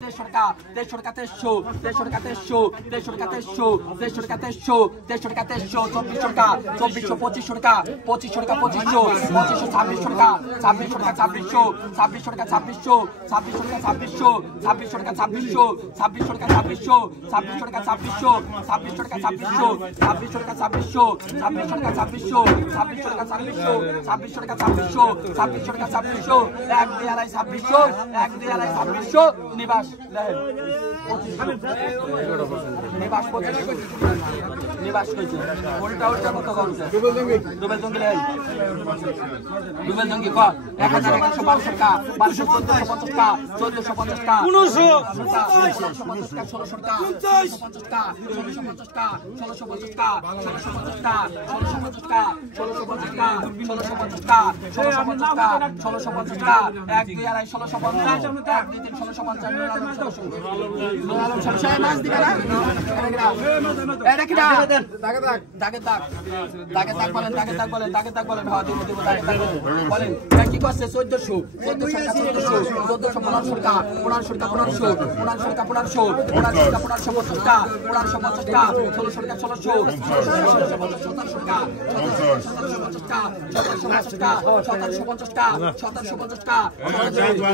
Teshorka, Teshorka, নিবাস কইছে উল্টা উল্টা কত করছে দুবেল জঙ্গি লাই দুবেল জঙ্গি ক 1112 টাকা 1250 টাকা 1450 টাকা 1500 টাকা 1650 টাকা 1650 টাকা 1650 টাকা 1650 টাকা 1650 টাকা 1650 টাকা 1650 টাকা 1650 টাকা 1650 টাকা 1 2 আড়াই 1650 1 2 3 1650 মাছ দিবা না এটা কি দাগে দাগ বলেন হ্যাঁ দিব বলেন কি করছে 1400 টাকা 1500 টাকা 1500 টাকা 1550 টাকা 1600 টাকা 1600 টাকা 1750 টাকা 1750 টাকা 1750 টাকা 1750 টাকা 1919